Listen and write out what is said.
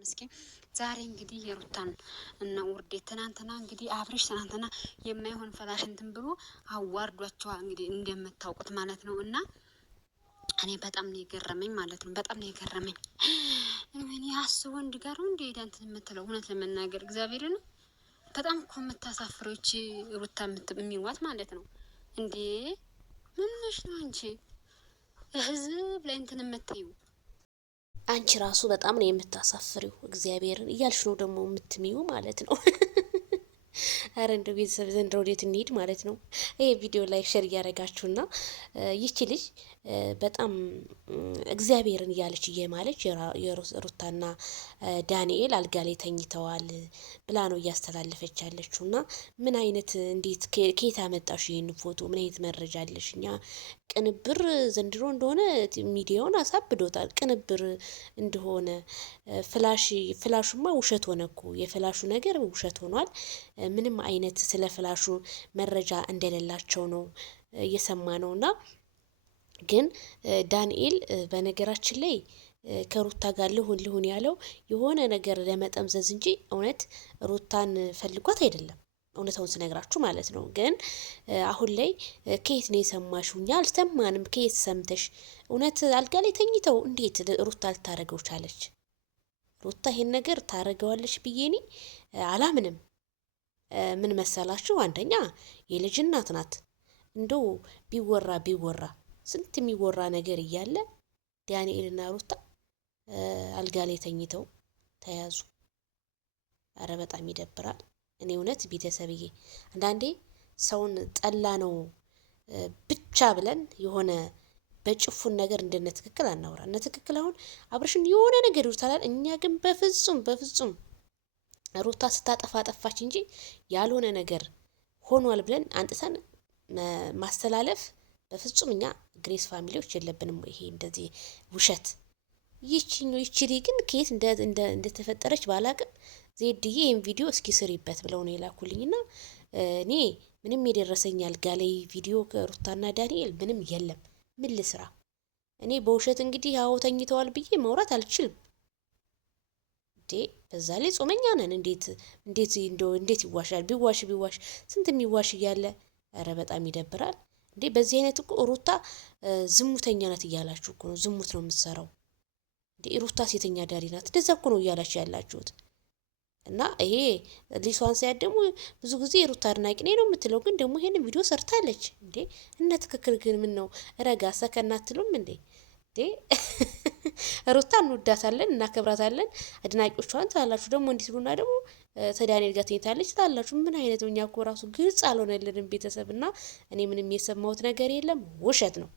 ምስኪን ዛሬ እንግዲህ የሩታን እና ውርዴት ትናንትና እንግዲህ አብርሽ ትናንትና የማይሆን ፈላሽ እንትን ብሎ አዋርዷቸዋ እንግዲህ እንደምታውቁት ማለት ነው። እና እኔ በጣም ነው የገረመኝ ማለት ነው። በጣም ነው የገረመኝ። እኔ አስቦ ወንድ ጋር ነው እንደ ሄዳ እንትን የምትለው እውነት ለመናገር እግዚአብሔርን በጣም እኮ የምታሳፍሮች ሩታ የሚዋት ማለት ነው። እንዴ ምን ነሽ ነው አንቺ ህዝብ ላይ እንትን የምትዩ? አንቺ ራሱ በጣም ነው የምታሳፍሪው። እግዚአብሔርን እያልሽ ነው ደግሞ የምትሚው ማለት ነው። አረ እንደ ቤተሰብ ዘንድ ወዴት እንሂድ ማለት ነው። ይሄ ቪዲዮ ላይ ሼር እያደረጋችሁና ይቺ ልጅ በጣም እግዚአብሔርን እያለች እየማለች የሩታና ዳንኤል አልጋ ላይ ተኝተዋል ብላ ነው እያስተላለፈች ያለችው። እና ምን አይነት እንዴት ከየት አመጣሽ ይህን ፎቶ? ምን አይነት መረጃ አለሽ? እኛ ቅንብር ዘንድሮ እንደሆነ ሚዲያውን አሳብዶታል። ቅንብር እንደሆነ ፍላሹማ ውሸት ሆነ እኮ የፍላሹ ነገር ውሸት ሆኗል። ምንም አይነት ስለ ፍላሹ መረጃ እንደሌላቸው ነው እየሰማ ነው። እና ግን ዳንኤል በነገራችን ላይ ከሩታ ጋር ልሁን ያለው የሆነ ነገር ለመጠምዘዝ እንጂ እውነት ሩታን ፈልጓት አይደለም። እውነታውን ስነግራችሁ ማለት ነው። ግን አሁን ላይ ከየት ነው የሰማሽው? እኛ አልሰማንም። ከየት ሰምተሽ? እውነት አልጋ ላይ ተኝተው እንዴት ሩታ ልታረገው ቻለች? ሩታ ይሄን ነገር ታረገዋለች ብዬ እኔ አላምንም። ምን መሰላችሁ? አንደኛ የልጅ እናት ናት። እንደው ቢወራ ስንት የሚወራ ነገር እያለ ዳንኤልና ሩታ አልጋ ላይ ተኝተው ተያዙ። አረ በጣም ይደብራል። እኔ እውነት ቤተሰብዬ አንዳንዴ ሰውን ጠላ ነው ብቻ ብለን የሆነ በጭፉን ነገር እንደነ ትክክል አናውራ። እነ ትክክል አሁን አብርሽን የሆነ ነገር ይሉታል። እኛ ግን በፍጹም ሩታ ስታጠፋ ጠፋች እንጂ ያልሆነ ነገር ሆኗል ብለን አንጥተን ማስተላለፍ በፍጹም እኛ ግሬስ ፋሚሊዎች የለብንም። ይሄ እንደዚህ ውሸት ይችሊ ግን ከየት እንደተፈጠረች ባላቅም ዜድዬ ይህን ቪዲዮ እስኪ ስሪበት ብለው ነው የላኩልኝና እኔ ምንም የደረሰኝ አልጋ ላይ ቪዲዮ ከሩታና ዳንኤል ምንም የለም። ምን ልስራ እኔ በውሸት እንግዲህ አዎ ተኝተዋል ብዬ መውራት አልችልም። በዛ ላይ ጾመኛ ነን። እንዴት ይዋሻል? ቢዋሽ ስንት የሚዋሽ እያለ ኧረ በጣም ይደብራል። እንዴ በዚህ አይነት እኮ ሩታ ዝሙተኛ ናት እያላችሁ እኮ ነው። ዝሙት ነው የምትሰራው። እንዴ ሩታ ሴተኛ ዳሪ ናት። እንደዛ እኮ ነው እያላችሁ ያላችሁት። እና ይሄ ሊሷን ሳያት ደግሞ ብዙ ጊዜ የሩታ አድናቂ ነኝ ነው የምትለው። ግን ደግሞ ይሄንን ቪዲዮ ሰርታለች እንዴ። እነ ትክክል ግን ምን ነው ረጋ ሰከና አትሉም እንዴ? ሩታ እንወዳታለን፣ እናከብራታለን። አድናቂዎቿን ትላላችሁ ደግሞ እንዲህ ሲሉና ደግሞ ተዳንኤል ጋር ትኝታለች ትላላችሁ። ምን አይነት ነው? እኛ እኮ ራሱ ግልጽ አልሆነልንም ቤተሰብና እኔ ምንም የሰማሁት ነገር የለም። ውሸት ነው።